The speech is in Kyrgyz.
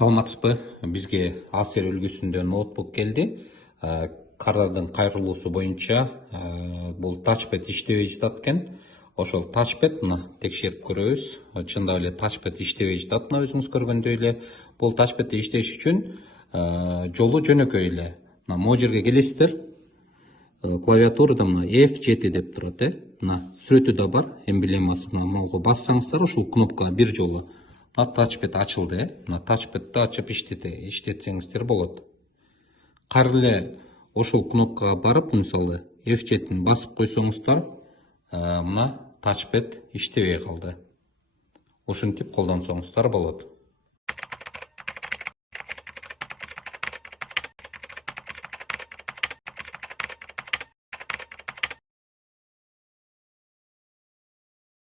Саламатсызбы? Бизге Acer үлгүсүндө ноутбук келди. Кардардын кайрылуусу боюнча бул тачпэд иштебей жатат экен. Ошол тачпэд мына текшерип көрөбүз. Чындап эле тачпэд иштебей жатат. Мына өзүңүз көргөндөй эле бул тачпэд иштеш үчүн жолу жөнөкөй эле. Мына могу жерге келесиздер. Клавиатурада мына F7 деп турат, мына сүрөтү да бар, эмблемасы мына могу бассаңыздар ушул кнопкага бир жолу тачпэд ачылды. Мына тачпэдди ачып иштетсеңиздер болот. Кайра эле ошол кнопкага барып, мисалы F7-ни басып койсоңуздар, мына тачпэд иштебей калды. Ушинтип колдонсоңуздар болот.